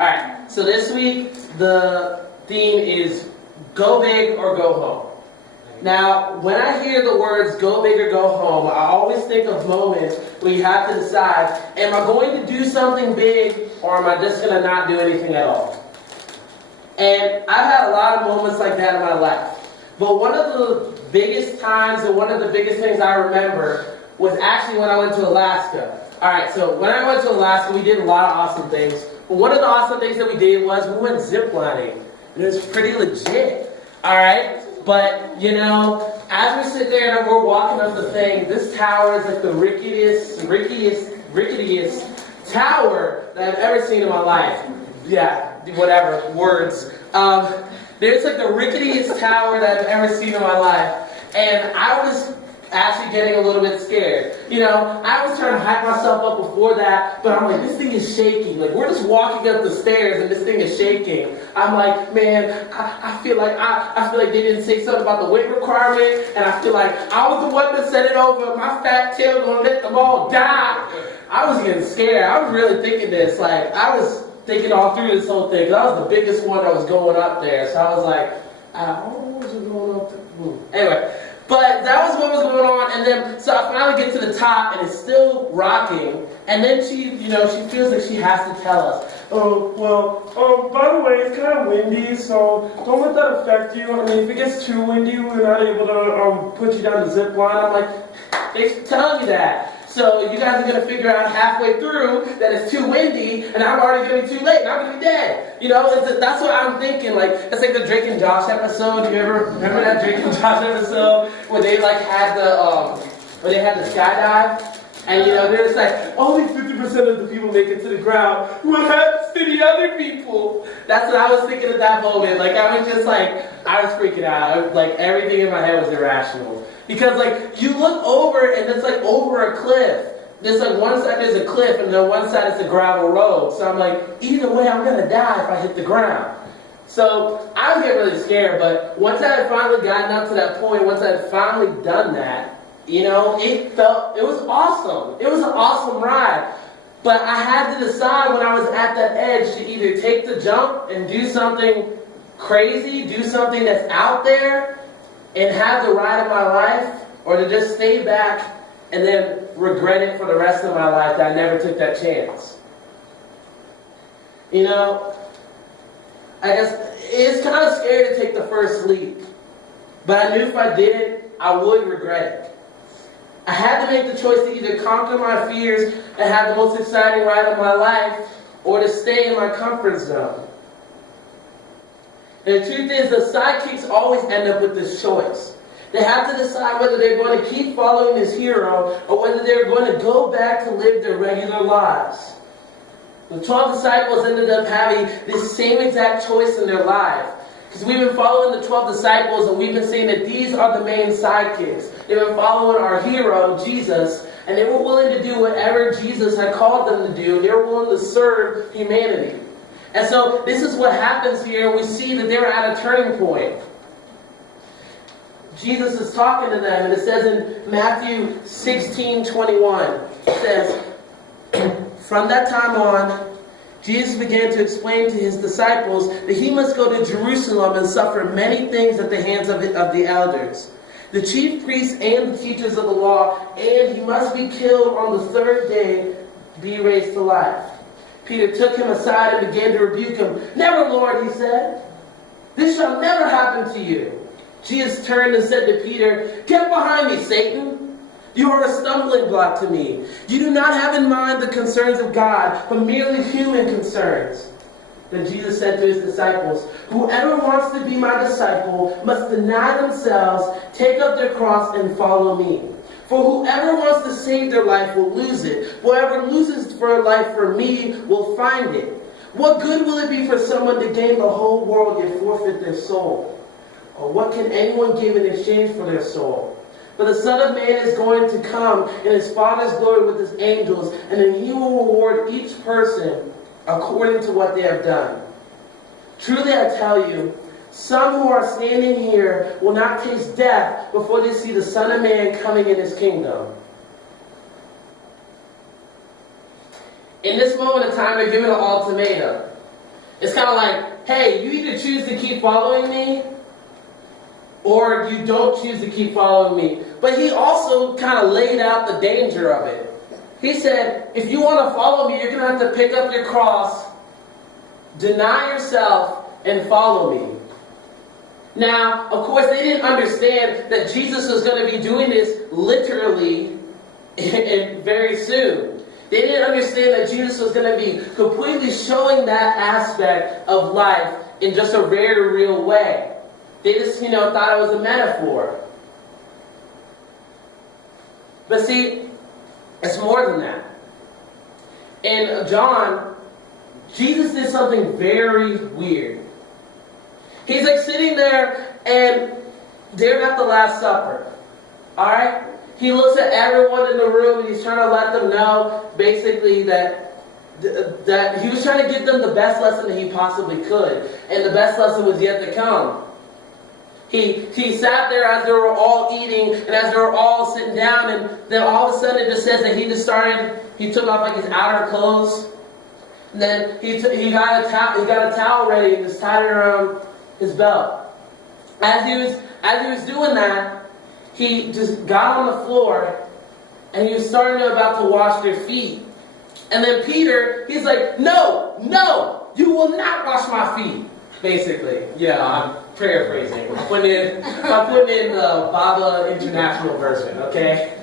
Alright, so this week the theme is go big or go home. Now, when I hear the words go big or go home, I always think of moments where you have to decide, am I going to do something big or am I just going to not do anything at all? And I've had a lot of moments like that in my life. But one of the biggest times and one of the biggest things I remember was actually when I went to Alaska. Alright, so when I went to Alaska, we did a lot of awesome things. But one of the awesome things that we did was we went ziplining. And it was pretty legit. Alright? But, you know, as we sit there and we're walking up the thing, this tower is like the rickiest tower that I've ever seen in my life. Yeah, whatever, words. There's like the ricketiest tower that I've ever seen in my life. And I was actually getting a little bit scared. You know, I was trying to hype myself up before that, but I'm like, this thing is shaking. Like, we're just walking up the stairs and this thing is shaking. I'm like, man, I feel like they didn't say something about the weight requirement, and I feel like I was the one that set it over. My fat tail gonna let them all die. I was getting scared. I was really thinking this. Like, I was thinking all through this whole thing, because I was the biggest one that was going up there. So I was like, what was going up there? Anyway. But that was what was going on, and then, so I finally get to the top, and it's still rocking, and then she feels like she has to tell us, by the way, it's kind of windy, so don't let that affect you. I mean, if it gets too windy, we're not able to put you down the zip line. I'm like, thanks for telling me that. So you guys are going to figure out halfway through that it's too windy, and I'm already going to be too late, and I'm going to be dead. You know, that's what I'm thinking. Like, it's like the Drake and Josh episode. Do you ever remember that Drake and Josh episode where they like had the skydive? And you know, they're just like, only 50% of the people make it to the ground. What happens to the other people? That's what I was thinking at that moment. Like, I was freaking out. Like, everything in my head was irrational. Because, like, you look over and it's like over a cliff. There's like one side there's a cliff and then one side is a gravel road. So I'm like, either way I'm going to die if I hit the ground. So I was getting really scared, but once I had finally gotten up to that point, once I had finally done that, you know, it was awesome. It was an awesome ride. But I had to decide when I was at that edge to either take the jump and do something crazy, do something that's out there, and have the ride of my life, or to just stay back and then regret it for the rest of my life that I never took that chance. You know, I guess it's kind of scary to take the first leap, but I knew if I didn't, I would regret it. I had to make the choice to either conquer my fears and have the most exciting ride of my life, or to stay in my comfort zone. And the truth is, the sidekicks always end up with this choice. They have to decide whether they're going to keep following this hero or whether they're going to go back to live their regular lives. The 12 disciples ended up having this same exact choice in their life. Because we've been following the 12 disciples and we've been saying that these are the main sidekicks. They've been following our hero, Jesus, and they were willing to do whatever Jesus had called them to do. They were willing to serve humanity. And so this is what happens here. We see that they're at a turning point. Jesus is talking to them, and it says in Matthew 16:21, it says, from that time on, Jesus began to explain to his disciples that he must go to Jerusalem and suffer many things at the hands of the elders, the chief priests and the teachers of the law, and he must be killed on the third day, be raised to life. Peter took him aside and began to rebuke him. Never, Lord, he said. This shall never happen to you. Jesus turned and said to Peter, get behind me, Satan. You are a stumbling block to me. You do not have in mind the concerns of God, but merely human concerns. Then Jesus said to his disciples, whoever wants to be my disciple must deny themselves, take up their cross, and follow me. For whoever wants to save their life will lose it. Whoever loses their life for me will find it. What good will it be for someone to gain the whole world yet forfeit their soul? Or what can anyone give in exchange for their soul? For the Son of Man is going to come in his Father's glory with his angels, and then he will reward each person according to what they have done. Truly I tell you, some who are standing here will not taste death before they see the Son of Man coming in his kingdom. In this moment of time, they're given an ultimatum. It's kind of like, hey, you either choose to keep following me, or you don't choose to keep following me. But he also kind of laid out the danger of it. He said, if you want to follow me, you're going to have to pick up your cross, deny yourself, and follow me. Now, of course, they didn't understand that Jesus was going to be doing this literally and very soon. They didn't understand that Jesus was going to be completely showing that aspect of life in just a very real way. They just, thought it was a metaphor. But see, it's more than that. In John, Jesus did something very weird. He's like sitting there and they're at the Last Supper. Alright? He looks at everyone in the room and he's trying to let them know basically that he was trying to give them the best lesson that he possibly could. And the best lesson was yet to come. He sat there as they were all eating and as they were all sitting down, and then all of a sudden it just says that he took off like his outer clothes. And then he got a towel ready and just tied it around his belt. As he was doing that, he just got on the floor and he was about to wash their feet. And then Peter, he's like, no, you will not wash my feet. Basically, yeah, I'm paraphrasing. I'm putting in the Baba International version, okay?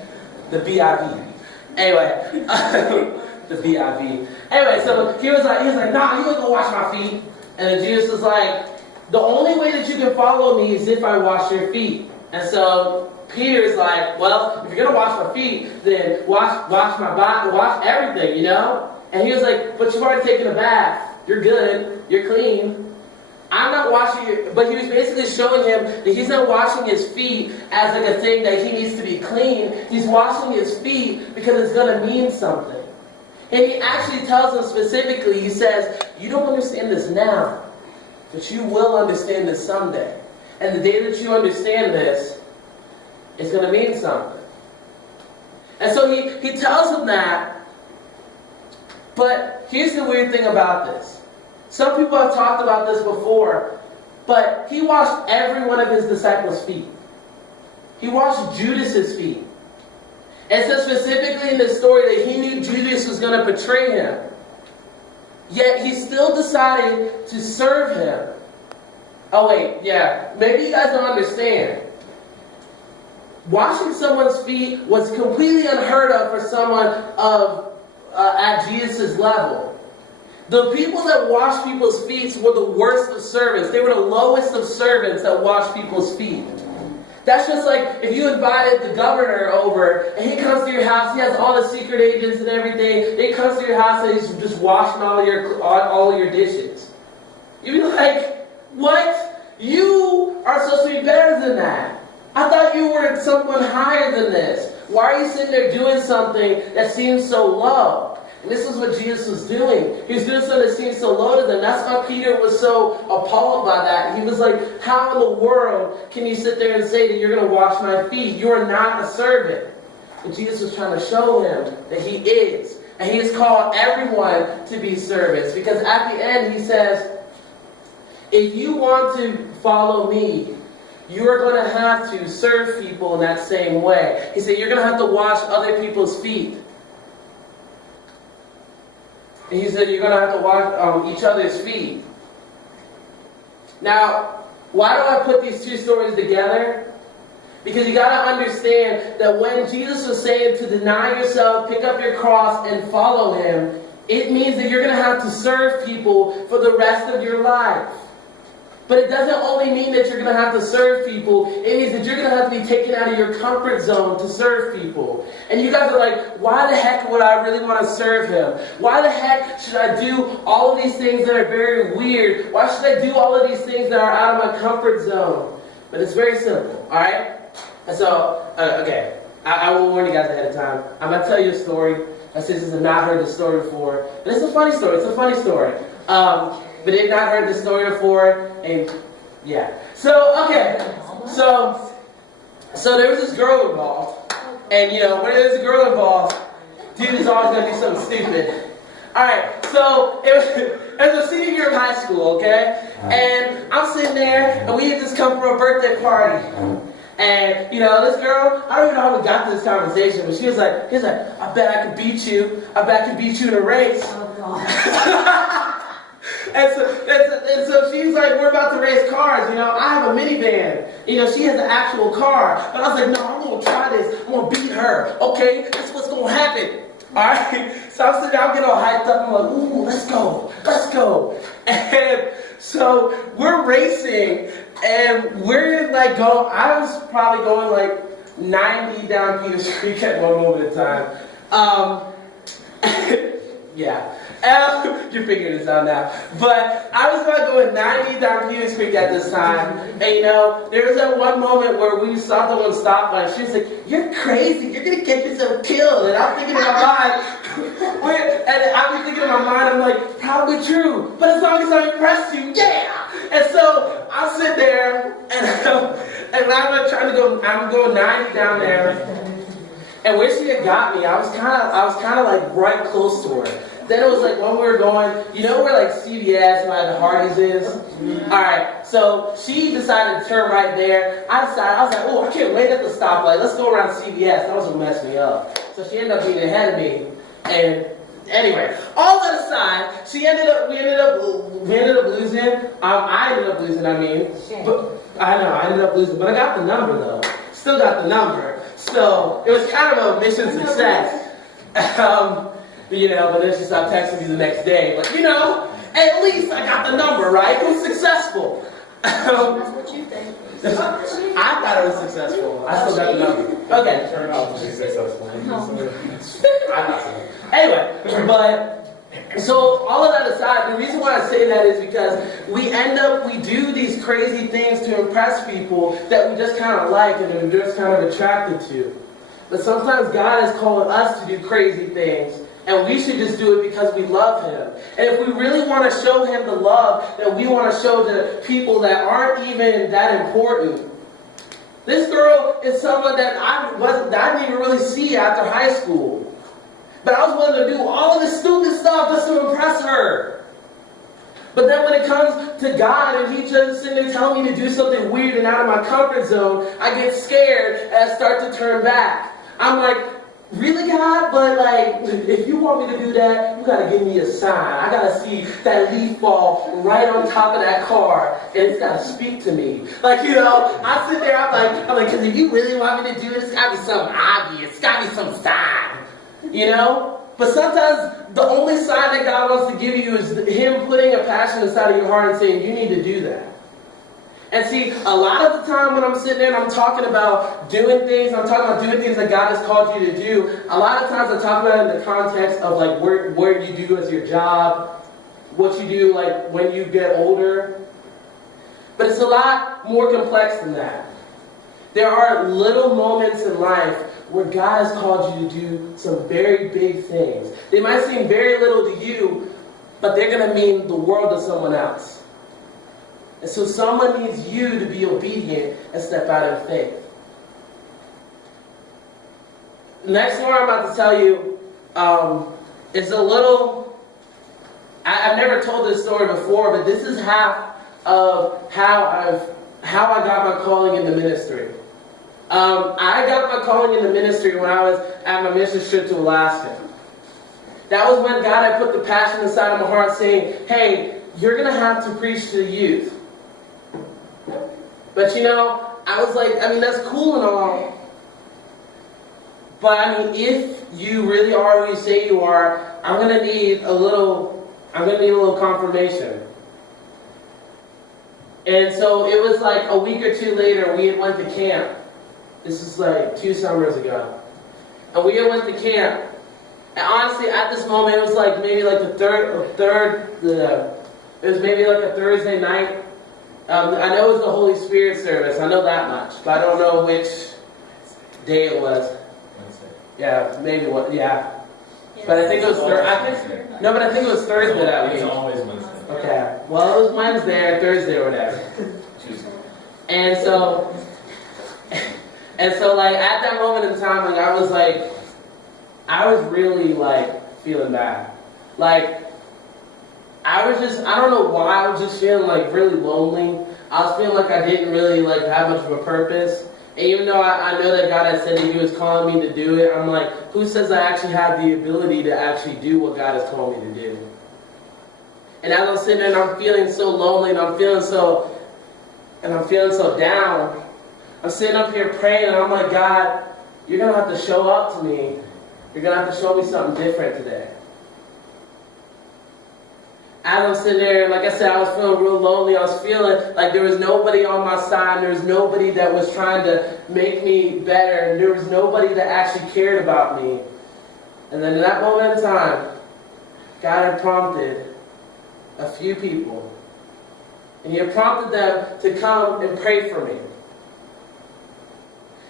The BIV. Anyway, the BIV. Anyway, so he was like, nah, you ain't gonna wash my feet. And then Jesus was like, the only way that you can follow me is if I wash your feet. And so Peter's like, well, if you're gonna wash my feet, then wash my body, wash everything, And he was like, but you've already taken a bath. You're good. You're clean. I'm not washing your... But he was basically showing him that he's not washing his feet as like a thing that he needs to be clean. He's washing his feet because it's going to mean something. And he actually tells him specifically, he says, you don't understand this now, but you will understand this someday. And the day that you understand this, it's going to mean something. And so he tells him that, but here's the weird thing about this. Some people have talked about this before, but he washed every one of his disciples' feet. He washed Judas's feet. And so specifically in this story that he knew Judas was going to betray him. Yet he still decided to serve him. Oh wait, yeah, maybe you guys don't understand. Washing someone's feet was completely unheard of for someone at Jesus' level. The people that washed people's feet were the worst of servants. They were the lowest of servants that washed people's feet. That's just like if you invited the governor over and he comes to your house, he has all the secret agents and everything. He comes to your house and he's just washing all of your dishes. You'd be like, what? You are supposed to be better than that. I thought you were someone higher than this. Why are you sitting there doing something that seems so low? And this is what Jesus was doing. He was doing something that seemed so low to them. That's why Peter was so appalled by that. He was like, how in the world can you sit there and say that you're going to wash my feet? You are not a servant. And Jesus was trying to show him that he is. And he has called everyone to be servants. Because at the end he says, if you want to follow me, you are going to have to serve people in that same way. He said, you're going to have to wash other people's feet. And he said, you're going to have to wash each other's feet. Now, why do I put these two stories together? Because you got to understand that when Jesus was saying to deny yourself, pick up your cross, and follow him, it means that you're going to have to serve people for the rest of your life. But it doesn't only mean that you're going to have to serve people. It means that you're going to have to be taken out of your comfort zone to serve people. And you guys are like, why the heck would I really want to serve him? Why the heck should I do all of these things that are very weird? Why should I do all of these things that are out of my comfort zone? But it's very simple, alright? And so, okay, I will warn you guys ahead of time. I'm going to tell you a story. My sisters have not heard this story before. And it's a funny story. It's a funny story. But they've not heard the story before, and yeah. So, okay, so there was this girl involved, and when there's a girl involved, dude is always going to do something stupid. Alright, so it was a senior year of high school, okay? And I'm sitting there, and we had just come from a birthday party. And, you know, this girl, I don't even know how we got to this conversation, but he was like, I bet I could beat you. I bet I could beat you in a race. Oh, God. and so she's like, we're about to race cars, you know. I have a minivan. You know, she has an actual car. But I was like, no, I'm going to try this. I'm going to beat her. Okay, this is what's going to happen. All right? So I'm sitting there, I'm getting all hyped up. I'm like, ooh, let's go. Let's go. And so we're racing. And we're like I was probably going like 90 down Peters Creek at one moment in time. Yeah. You're figuring this out now. But I was about going 90 down Peters Creek at this time. And you know, there was that one moment where we stopped at one stoplight. She was like, you're crazy. You're going to get yourself killed. And I'm thinking in my mind, I'm like, probably true. But as long as I impress you, yeah. And so I'm sitting there, and I'm going 90 down there. And where she had got me, I was kind of like right close to her. Then it was like when we were going, you know where like CVS and like the Hardee's is? Mm-hmm. Alright, so she decided to turn right there. I was like, oh, I can't wait at the stoplight. Let's go around CVS. That was what messed me up. So she ended up being ahead of me. And anyway, all that aside, we ended up losing. I ended up losing, But I ended up losing. But I got the number though. Still got the number. So it was kind of a mission success. You know, but then she stopped texting me the next day. But you know, at least I got the number, right? It was successful. That's what you think. I thought it was successful. I still got the number. Okay. Turn out to be successful. I thought so. Anyway, but so all of that aside, the reason why I say that is because we do these crazy things to impress people that we just kind of like and we're just kind of attracted to. But sometimes God is calling us to do crazy things. And we should just do it because we love Him. And if we really want to show Him the love that we want to show to people that aren't even that important. This girl is someone that I didn't even really see after high school. But I was willing to do all of this stupid stuff just to impress her. But then when it comes to God and He just sitting there telling me to do something weird and out of my comfort zone, I get scared and I start to turn back. I'm like, really, God? But like, if you want me to do that, you gotta give me a sign. I gotta see that leaf fall right on top of that car, and it's gotta speak to me. Like, you know, I sit there, I'm like, because if you really want me to do it, it's gotta be something obvious. It's gotta be some sign. You know? But sometimes the only sign that God wants to give you is Him putting a passion inside of your heart and saying, you need to do that. And see, a lot of the time when I'm sitting there and I'm talking about doing things, I'm talking about doing things that God has called you to do, a lot of times I talk about it in the context of like where you do as your job, what you do like when you get older. But it's a lot more complex than that. There are little moments in life where God has called you to do some very big things. They might seem very little to you, but they're going to mean the world to someone else. And so someone needs you to be obedient and step out in faith. The next story I'm about to tell you is a little... I've never told this story before, but this is half of how I got my calling in the ministry. I got my calling in the ministry when I was at my mission trip to Alaska. That was when God had put the passion inside of my heart saying, hey, you're going to have to preach to the youth. But you know, I was like, that's cool and all. But if you really are who you say you are, I'm gonna need a little confirmation. And so it was like a week or two later, we had went to camp. This is like 2 summers ago. And we had went to camp. And honestly, at this moment, it was like maybe like it was maybe like a Thursday night. I know it was the Holy Spirit service. I know that much, but I don't know which day it was. Wednesday. Yeah, maybe what? Yeah, but I think it was Thursday. No, but I think it was Thursday that week. It's always Wednesday. Okay, well, it was Wednesday or Thursday or whatever. And so, like at that moment in time, like I was really like feeling bad. Like, I don't know why, I was just feeling like really lonely. I was feeling like I didn't really like have much of a purpose. And even though I know that God had said that He was calling me to do it, I'm like, who says I actually have the ability to actually do what God has called me to do? And as I'm sitting there and I'm feeling so lonely and I'm feeling so down, I'm sitting up here praying and I'm like, God, you're going to have to show up to me. You're going to have to show me something different today. As I'm sitting there, like I said, I was feeling real lonely. I was feeling like there was nobody on my side. There was nobody that was trying to make me better. And there was nobody that actually cared about me. And then in that moment in time, God had prompted a few people. And He had prompted them to come and pray for me.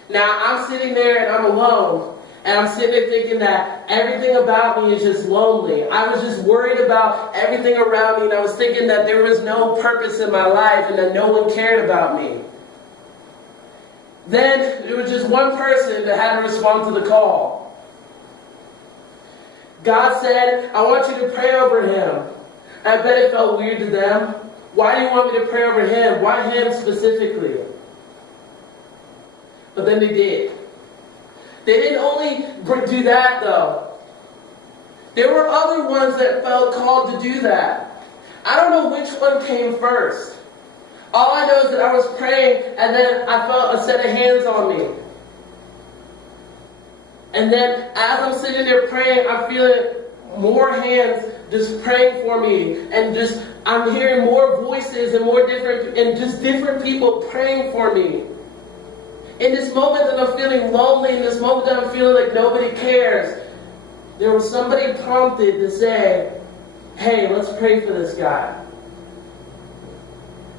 Now, I'm sitting there and I'm alone. And I'm sitting there thinking that everything about me is just lonely. I was just worried about everything around me. And I was thinking that there was no purpose in my life and that no one cared about me. Then there was just one person that had to respond to the call. God said, I want you to pray over him. I bet it felt weird to them. Why do you want me to pray over him? Why him specifically? But then they did. They didn't only do that though. There were other ones that felt called to do that. I don't know which one came first. All I know is that I was praying and then I felt a set of hands on me. And then as I'm sitting there praying, I'm feeling more hands just praying for me. And just I'm hearing more voices and different people praying for me. In this moment that I'm feeling lonely, in this moment that I'm feeling like nobody cares, there was somebody prompted to say, hey, let's pray for this guy.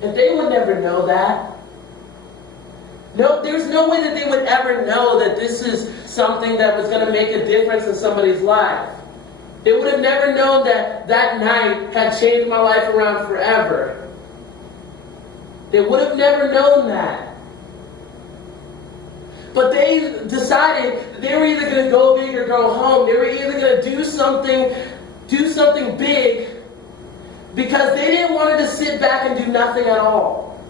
And they would never know that. No, there's no way that they would ever know that this is something that was going to make a difference in somebody's life. They would have never known that that night had changed my life around forever. They would have never known that. But they decided they were either going to go big or go home. They were either going to do something big, because they didn't want to sit back and do nothing at all.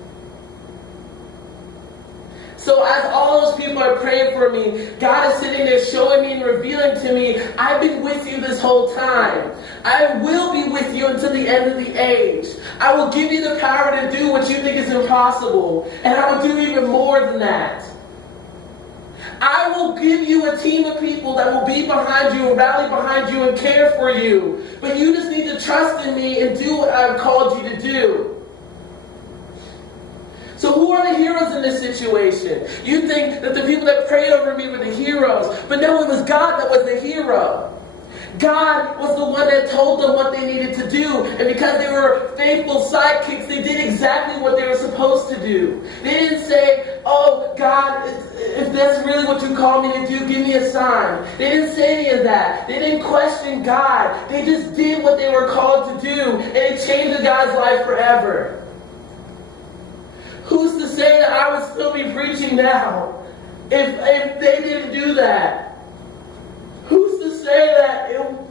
So as all those people are praying for me, God is sitting there showing me and revealing to me, I've been with you this whole time. I will be with you until the end of the age. I will give you the power to do what you think is impossible. And I will do even more than that. I will give you a team of people that will be behind you and rally behind you and care for you. But you just need to trust in me and do what I've called you to do. So who are the heroes in this situation? You think that the people that prayed over me were the heroes. But no, it was God that was the hero. God was the one that told them what they needed to do. And because they were faithful sidekicks, they did exactly what they were supposed to do. They didn't say, oh, God, if that's really what you call me to do, give me a sign. They didn't say any of that. They didn't question God. They just did what they were called to do. And it changed the guy's life forever. Who's to say that I would still be preaching now if they didn't do that? Who's to say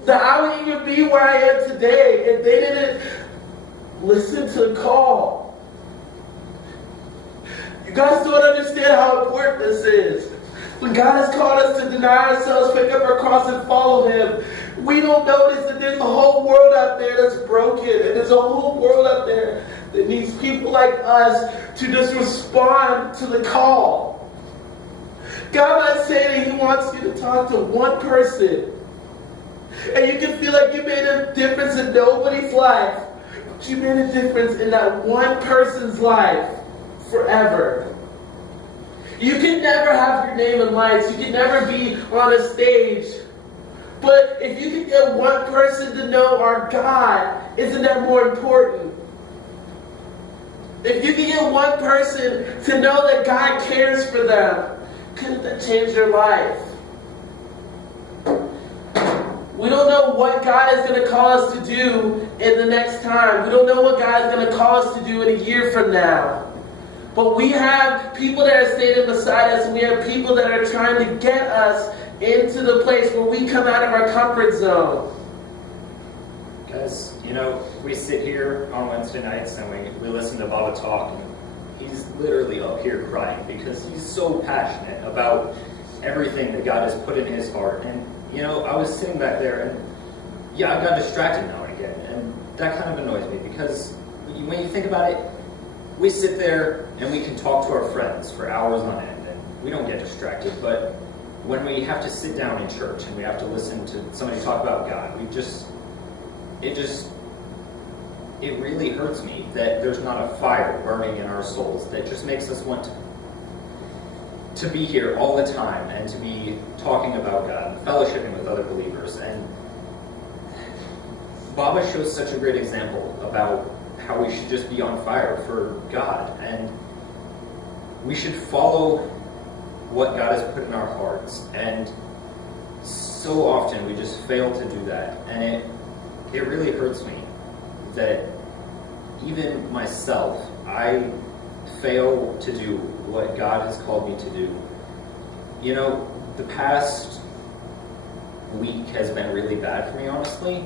that I would even be where I am today if they didn't listen to the call? You guys don't understand how important this is. When God has called us to deny ourselves, pick up our cross and follow Him, we don't notice that there's a whole world out there that's broken. And there's a whole world out there that needs people like us to just respond to the call. God might say that He wants you to talk to one person. And you can feel like you made a difference in nobody's life. But you made a difference in that one person's life forever. You can never have your name in lights. You can never be on a stage. But if you can get one person to know our God, isn't that more important? If you can get one person to know that God cares for them, couldn't that change your life? We don't know what God is going to call us to do in the next time. We don't know what God is going to call us to do in a year from now. But we have people that are standing beside us, and we have people that are trying to get us into the place where we come out of our comfort zone. Guys, we sit here on Wednesday nights and we listen to Baba talk, and he's literally up here crying because he's so passionate about everything that God has put in his heart. And, I was sitting back there and, I got distracted now and again, and that kind of annoys me because when you think about it, we sit there and we can talk to our friends for hours on end and we don't get distracted, but when we have to sit down in church and we have to listen to somebody talk about God, it really hurts me that there's not a fire burning in our souls that just makes us want to be here all the time and to be talking about God and fellowshipping with other believers. And Baba shows such a great example about how we should just be on fire for God, and we should follow what God has put in our hearts. And so often we just fail to do that, and it really hurts me that even myself, I fail to do what God has called me to do. The past week has been really bad for me, honestly,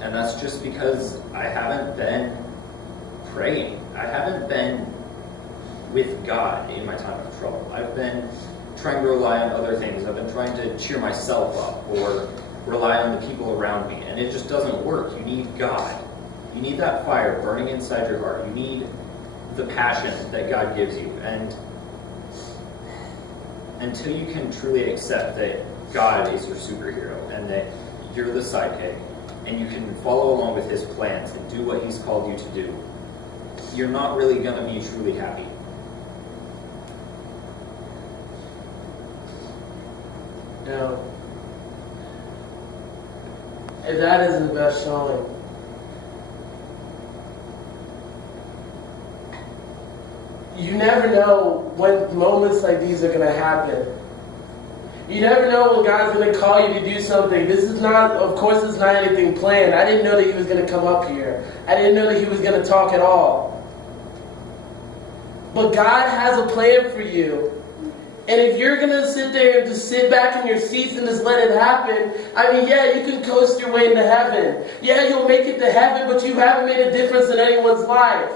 and that's just because I haven't been praying. I haven't been with God in my time of trouble. I've been trying to rely on other things. I've been trying to cheer myself up or rely on the people around me, and it just doesn't work. You need God. You need that fire burning inside your heart. You need the passion that God gives you. And until you can truly accept that God is your superhero and that you're the sidekick and you can follow along with his plans and do what he's called you to do, you're not really going to be truly happy. Now, if that isn't the best showing, you never know when moments like these are going to happen. You never know when God's going to call you to do something. This is not, of course, it's not anything planned. I didn't know that he was going to come up here. I didn't know that he was going to talk at all. But God has a plan for you. And if you're going to sit there and just sit back in your seats and just let it happen, you can coast your way into heaven. Yeah, you'll make it to heaven, but you haven't made a difference in anyone's life.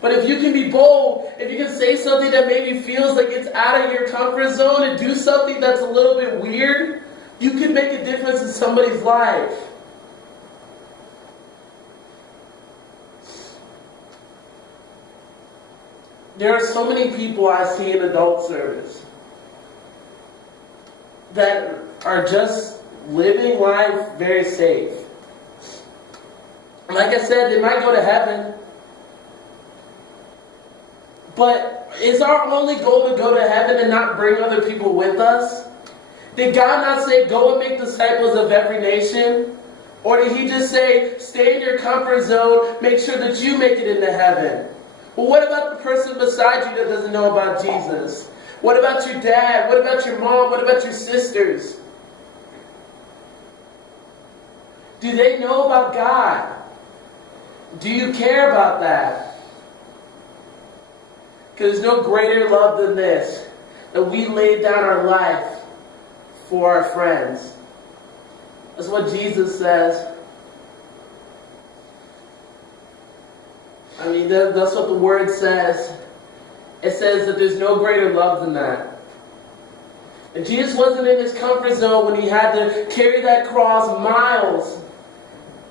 But if you can be bold, if you can say something that maybe feels like it's out of your comfort zone and do something that's a little bit weird, you can make a difference in somebody's life. There are so many people I see in adult service that are just living life very safe. Like I said, they might go to heaven. But is our only goal to go to heaven and not bring other people with us? Did God not say, go and make disciples of every nation? Or did he just say, stay in your comfort zone, make sure that you make it into heaven? Well, what about the person beside you that doesn't know about Jesus? What about your dad? What about your mom? What about your sisters? Do they know about God? Do you care about that? Because there's no greater love than this, that we laid down our life for our friends. That's what Jesus says. That's what the Word says. It says that there's no greater love than that. And Jesus wasn't in his comfort zone when he had to carry that cross miles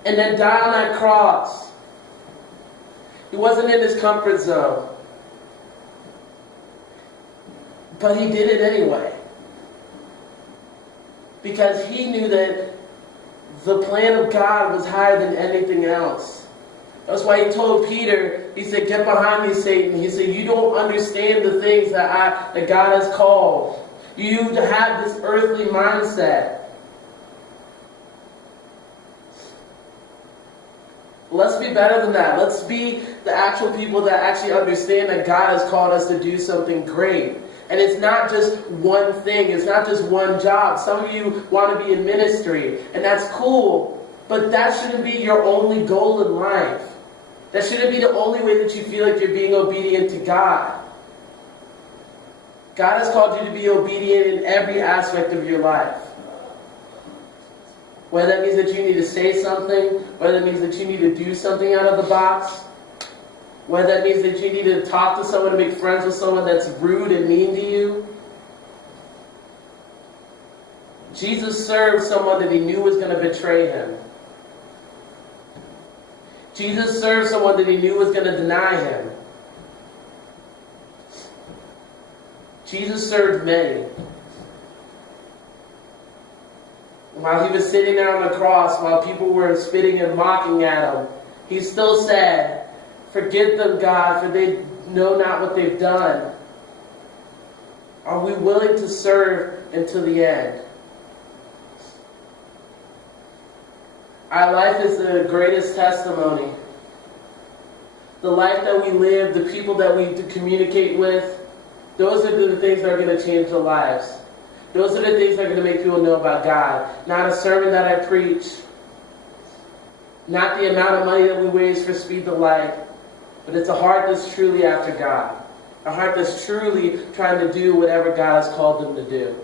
and then die on that cross. He wasn't in his comfort zone. But he did it anyway. Because he knew that the plan of God was higher than anything else. That's why he told Peter, he said, get behind me, Satan. He said, you don't understand the things that God has called. You have this earthly mindset. Let's be better than that. Let's be the actual people that actually understand that God has called us to do something great. And it's not just one thing. It's not just one job. Some of you want to be in ministry, and that's cool. But that shouldn't be your only goal in life. That shouldn't be the only way that you feel like you're being obedient to God. God has called you to be obedient in every aspect of your life. Whether that means that you need to say something, whether that means that you need to do something out of the box, whether that means that you need to talk to someone, to make friends with someone that's rude and mean to you. Jesus served someone that he knew was going to betray him. Jesus served someone that he knew was going to deny him. Jesus served many. While he was sitting there on the cross, while people were spitting and mocking at him, he still said, "Forgive them, God, for they know not what they've done." Are we willing to serve until the end? Our life is the greatest testimony. The life that we live, the people that we communicate with, those are the things that are going to change their lives. Those are the things that are going to make people know about God. Not a sermon that I preach. Not the amount of money that we raise for Speed the Light. But it's a heart that's truly after God. A heart that's truly trying to do whatever God has called them to do.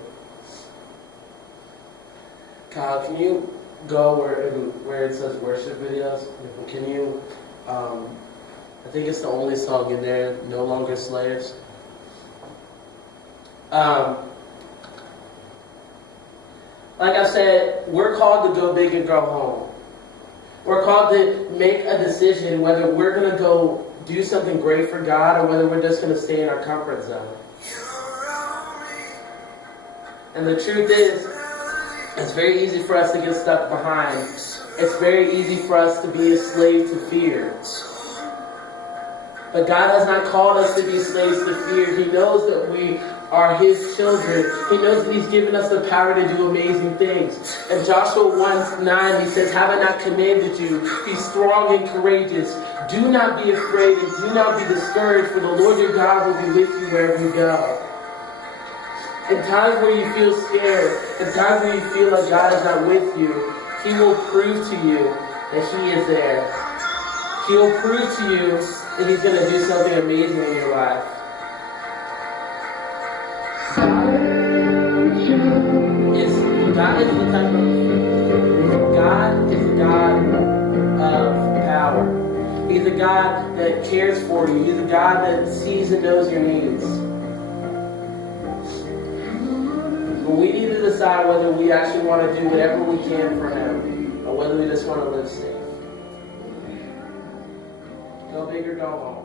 Kyle, can you go where it says worship videos? Can you, I think it's the only song in there, No Longer Slaves. Like I said, we're called to go big and go home. We're called to make a decision whether we're going to go do something great for God or whether we're just going to stay in our comfort zone. And the truth is, it's very easy for us to get stuck behind. It's very easy for us to be a slave to fear. But God has not called us to be slaves to fear. He knows that we are His children. He knows that He's given us the power to do amazing things. In Joshua 1:9, He says, "Have I not commanded you? Be strong and courageous. Do not be afraid and do not be discouraged, for the Lord your God will be with you wherever you go." In times where you feel scared, in times where you feel like God is not with you, He will prove to you that He is there. He will prove to you that He's going to do something amazing in your life. God is the type of God is a God of power. He's a God that cares for you. He's a God that sees and knows your needs. But we need to decide whether we actually want to do whatever we can for Him or whether we just want to live safe. Go big or go home.